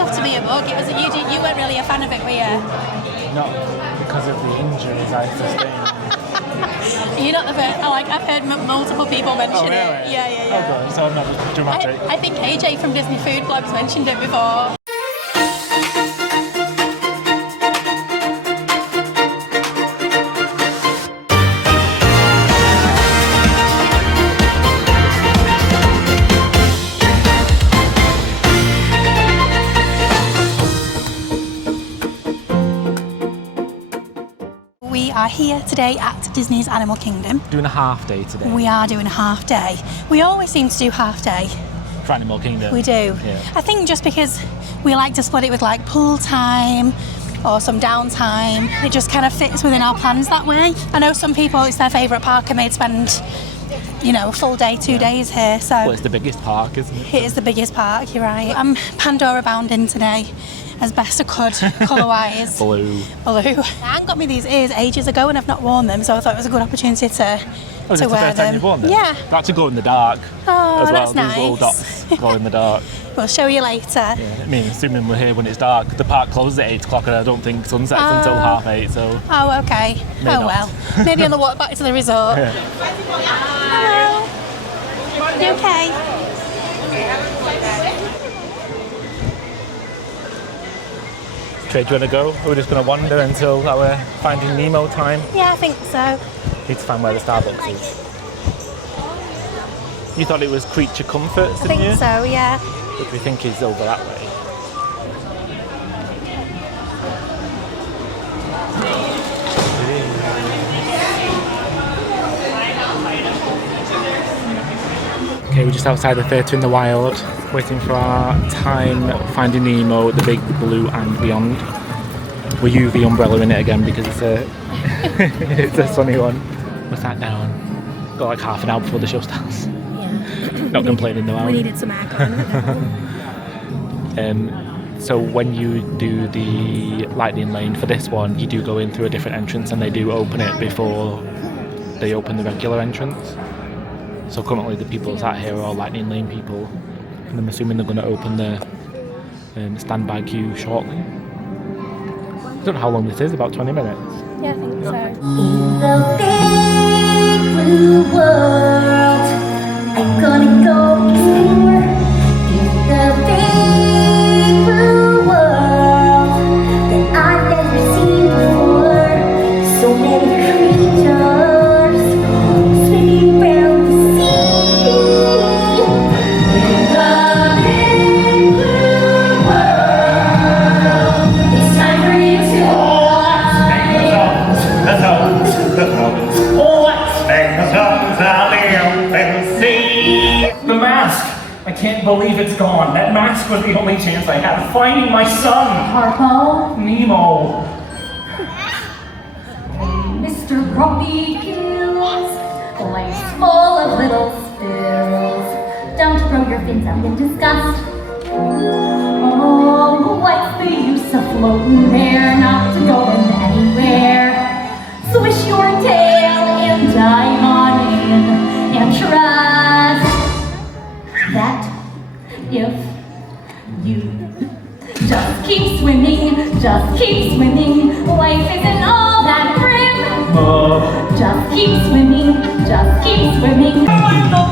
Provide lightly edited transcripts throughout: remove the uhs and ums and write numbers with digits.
off to be a bug. It was you weren't really a fan of it, were you? Not because of the injuries I sustained. You're not the first. I've heard multiple people mention it. Yeah. Oh, good. So I'm not just dramatic. I think KJ from Disney Food Blogs mentioned it before. We are here today at Disney's Animal Kingdom. Doing a half day today. We are doing a half day. We always seem to do half day. For Animal Kingdom. We do. Yeah. I think just because we like to split it with like pool time or some downtime, it just kind of fits within our plans that way. I know some people, it's their favourite park and they'd spend, a full day, 2 days here. So Well, it's the biggest park, isn't it? It is the biggest park, you're right. I'm Pandora bound in today as best I could, colour-wise. Blue. Anne got me these ears ages ago and I've not worn them, so I thought it was a good opportunity to Oh, is wear it the first time them. you've worn them? Yeah. That's to glow in the dark. Oh, as well. that's These nice. little dots glow in the dark. We'll show you later. Yeah. I mean, assuming we're here when it's dark. The park closes at 8 o'clock and I don't think sunsets until 8:30, so... Oh, okay. May not. Well. Maybe on the walk back to the resort. Yeah. Hello. You okay? Okay, do you want to go? Or we're just going to wander until our Finding Nemo time? Yeah, I think so. Need to find where the Starbucks is. You thought it was Creature Comforts, I didn't you? think so, yeah. Which we think is over that way. Okay, we're just outside the Theatre in the Wild, waiting for our time Finding Nemo, the Big Blue and Beyond. We're UV umbrella in it again because it's a it's a sunny one. We're sat down. Got like half an hour before the show starts. Yeah. Not complaining though. We needed some aircon. So when you do the lightning lane for this one, you do go in through a different entrance and they do open it before they open the regular entrance. So currently the people sat here are all lightning lane people, and I'm assuming they're going to open the standby queue shortly. I don't know how long this is, about 20 minutes. Yeah, I think so. In the big blue world, I'm gonna go explore. In the big blue world that I've never seen before. So many creatures swimming around the sea. In the big blue world, it's time for you to The mask! I can't believe it's gone. That mask was the only chance I had of finding my son! Harpo, Nemo! Mr. Grumpy Gills, life's full of little spills. Don't throw your fins out in disgust. Oh, what's the use of floating there, not going anywhere? Swish your tail and dive on in, and trust that if you just keep swimming, life isn't all that grim. Just keep swimming, Join the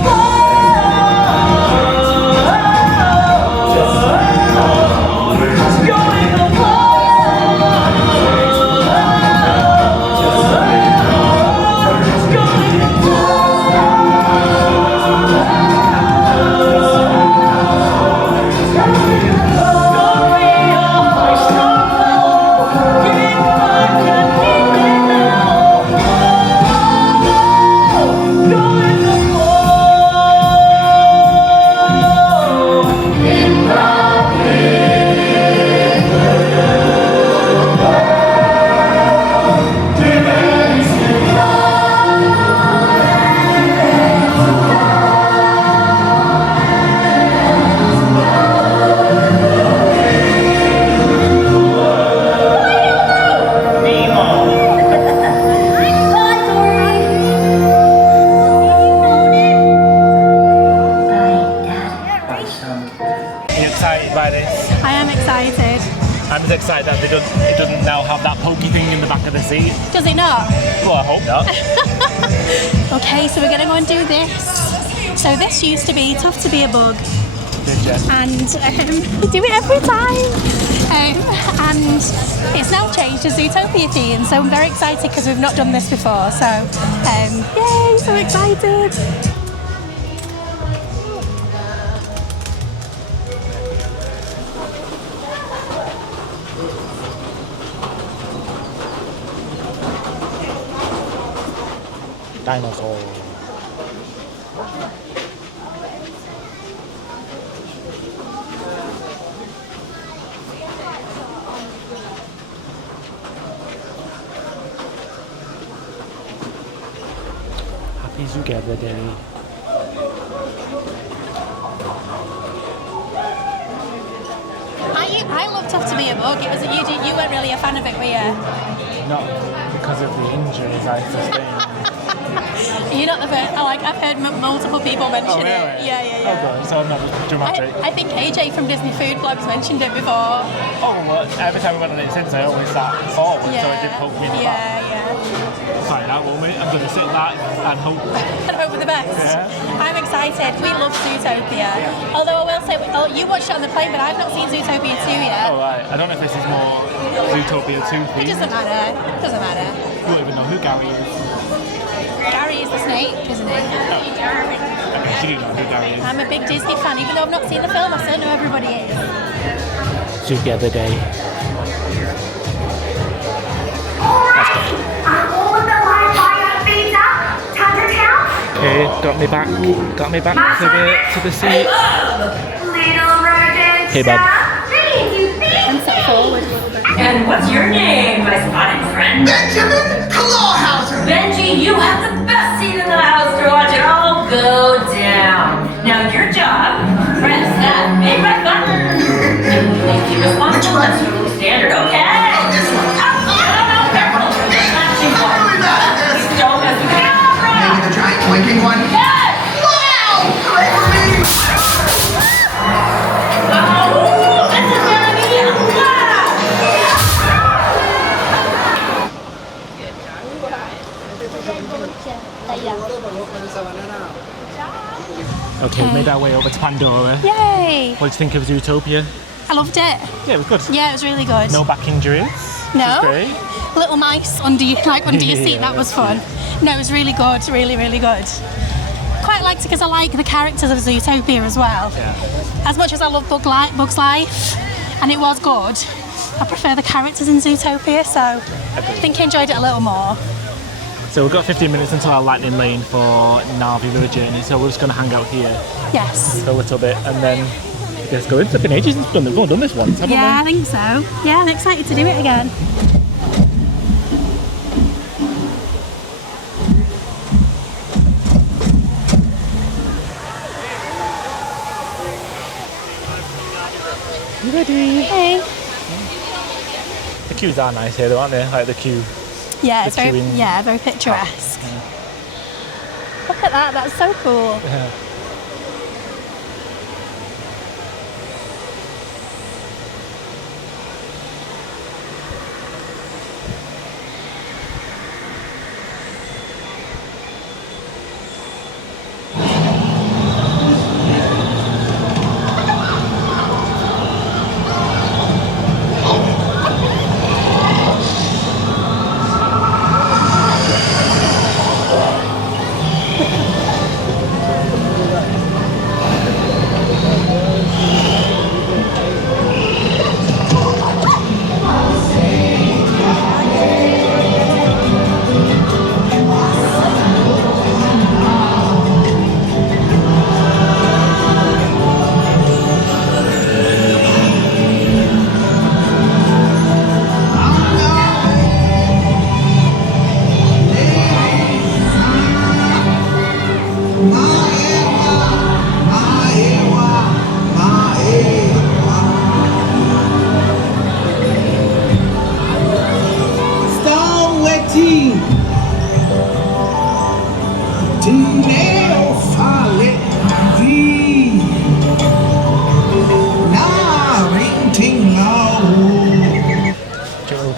I'm excited. I'm as excited that it doesn't now have that pokey thing in the back of the seat. Does it not? Well, I hope not. Okay, so we're going to go and do this. So this used to be Tough to Be a Bug. Did you? And we do it every time. And it's now changed to Zootopia theme, so I'm very excited because we've not done this before. So, yay, so excited. Dinosaur. Happy Zoogether Day. I love Tough to Be a Bug. It was you weren't really a fan of it, were you? Not because of the injuries I sustained. You're not the first. I've heard multiple people mention it. Yeah. Oh, good. So I'm not dramatic. I think AJ from Disney Food Blogs mentioned it before. Oh, well, every time we went on it since, I always sat forward, so it did poke me in the back. Find out, won't we? I'm going to sit back and hope. And hope for the best. Yeah. I'm excited. We love Zootopia. Although I will say, you watched it on the plane, but I've not seen Zootopia 2 yet. Oh, right. I don't know if this is more Zootopia 2 It themed. doesn't matter. You don't even know who Gary is. Gary is the snake, isn't he? Okay, you do know who Gary is. I'm a big Disney fan, even though I've not seen the film, I still know everybody is. Together Day. Okay, got me back to the seat. Hey, bud. And step forward a little bit. And what's your name, my spotted friend? Benjamin Clawhauser! Benji, you have the best seat in the house to watch it all go down. Now your job, press that big red button. And keep responsible, that's totally standard, okay? This one. No, careful. Not too I'm far. really bad at this. Don't mess with the camera. Maybe the giant blinking one. Yes! Wow! Great for me! Oh, this is gonna be a blast! Okay, made our way over to Pandora. Yay! What did you think of Zootopia? I loved it. Yeah, it was good. Yeah, it was really good. No back injuries. No? Which is great. Little mice under your seat, Yeah, that was that's fun. No, it was really good, really, really good. Quite liked it because I like the characters of Zootopia as well. Yeah. As much as I love Bug's Life, and it was good, I prefer the characters in Zootopia, so I think I enjoyed it a little more. So we've got 15 minutes until our lightning lane for Navi River journey, so we're just going to hang out here Yes. for a little bit and then I guess go in. It's been ages since we've done this once, haven't Yeah, I we? think so. Yeah, I'm excited to do it again. You ready? Hey. The queues are nice here though, aren't they? Like the queue. Yeah, it's The very, queuing. very picturesque. Look at that, that's so cool. Yeah.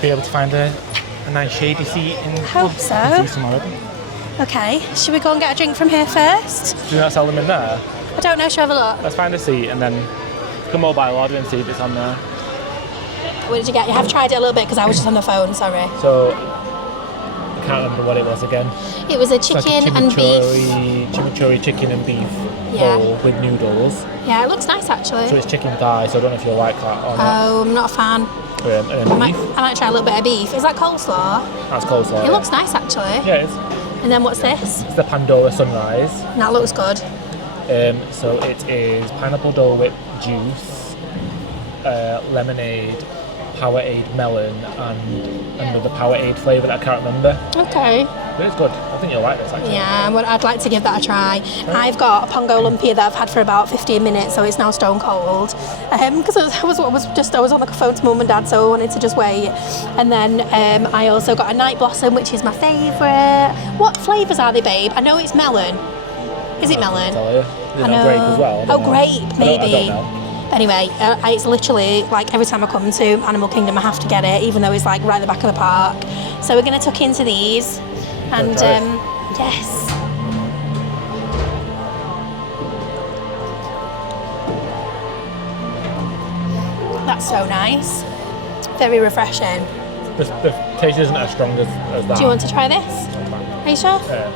should be able to find a nice shady seat in Hope so. tomorrow. Okay, should we go and get a drink from here first? Do you not sell them in there? I don't know, should we have a look? Let's find a seat and then come mobile order and see if it's on there. What did you get? You have tried it a little bit because I was just on the phone, sorry. So, I can't remember what it was again. It was a It's like chicken a and beef. chimichurri chicken and beef Yeah. bowl with noodles. Yeah, it looks nice actually. So it's chicken thigh, so I don't know if you'll like that or not. Oh, I'm not a fan. And beef. I might try a little bit of beef. Is that coleslaw? That's coleslaw. It looks nice actually. Yeah, it is. And then what's this? It's the Pandora Sunrise. That looks good. So it is pineapple Dole Whip juice, lemonade, Powerade melon, and another Powerade flavour that I can't remember. Okay. But it's good. I think you'll like this actually. Yeah, well, I'd like to give that a try. I've got a Pongo Lumpia that I've had for about 15 minutes, so it's now stone cold. Because I was on the phone to mum and dad, so I wanted to just wait. And then I also got a Night Blossom, which is my favourite. What flavours are they, babe? I know it's melon. Is it melon? Tell you. I know. Grape as well. I Oh, don't know. grape, maybe. I don't know. Anyway, it's literally like every time I come to Animal Kingdom, I have to get it, even though it's like right at the back of the park. So we're going to tuck into these, and yes. That's so nice. Very refreshing. The taste isn't as strong as that. Do you want to try this? Are you sure? Yeah.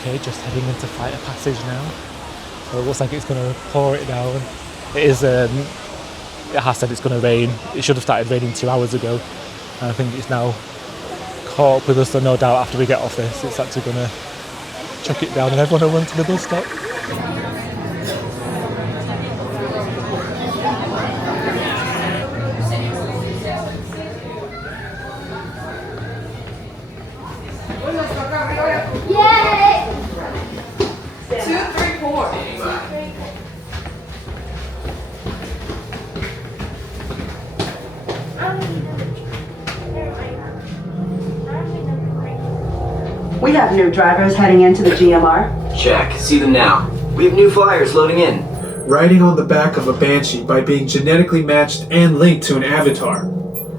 Okay, just heading into Flight of Passage now. So it looks like it's going to pour it down. It is. It has said it's going to rain. It should have started raining 2 hours ago. And I think it's now caught up with us, so no doubt after we get off this, it's actually going to chuck it down and everyone will run to the bus stop. We have new drivers heading into the GMR. Check. See them now. We have new flyers loading in. Riding on the back of a banshee by being genetically matched and linked to an avatar.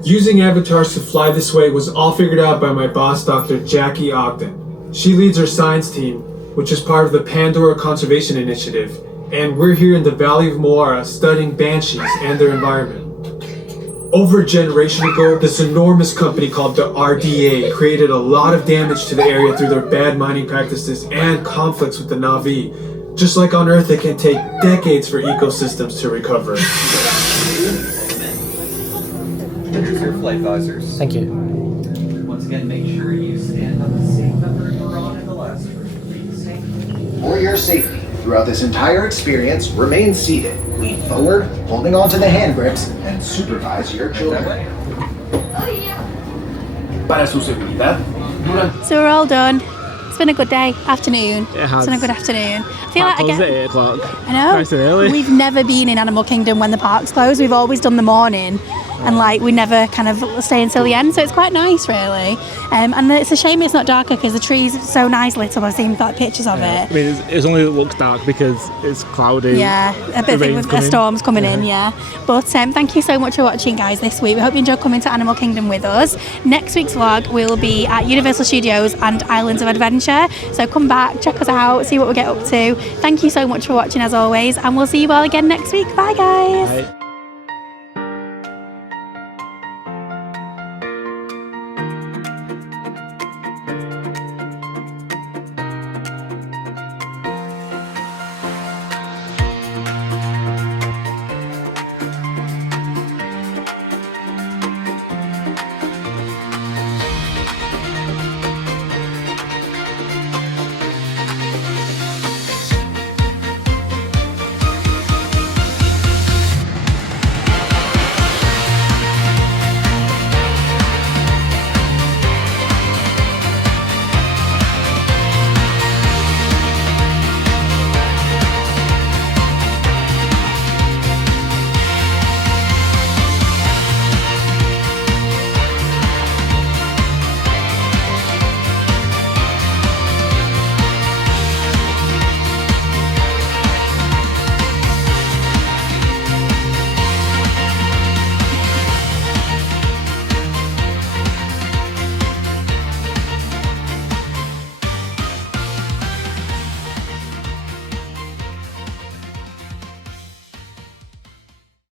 Using avatars to fly this way was all figured out by my boss, Dr. Jackie Ogden. She leads our science team, which is part of the Pandora Conservation Initiative, and we're here in the Valley of Moara studying banshees and their environment. Over a generation ago, this enormous company called the RDA created a lot of damage to the area through their bad mining practices and conflicts with the Na'vi. Just like on Earth, it can take decades for ecosystems to recover. Here's your flight visors. Thank you. Once again, make sure you stand on the same number you were on in the last room, please. For your safety, throughout this entire experience, remain seated, lean forward, holding onto the hand grips, and supervise your children. Para su seguridad, So we're all done. It's been a good day, afternoon. It has. It's been a good afternoon. I feel like I Closed get. at 8 o'clock. I know. Nice and early. We've never been in Animal Kingdom when the park's closed. We've always done the morning, and like we never kind of stay until the end. So it's quite nice, really. And it's a shame it's not darker because the trees are so nice lit up. I've seen like pictures of I it. mean, it's only it looks dark because it's cloudy. Yeah, a bit rain's with a coming. storm's coming in, yeah. But thank you so much for watching, guys, this week. We hope you enjoyed coming to Animal Kingdom with us. Next week's vlog will be at Universal Studios and Islands of Adventure. So come back, check us out, see what we get up to. Thank you so much for watching as always, and we'll see you all again next week. Bye, guys. Right.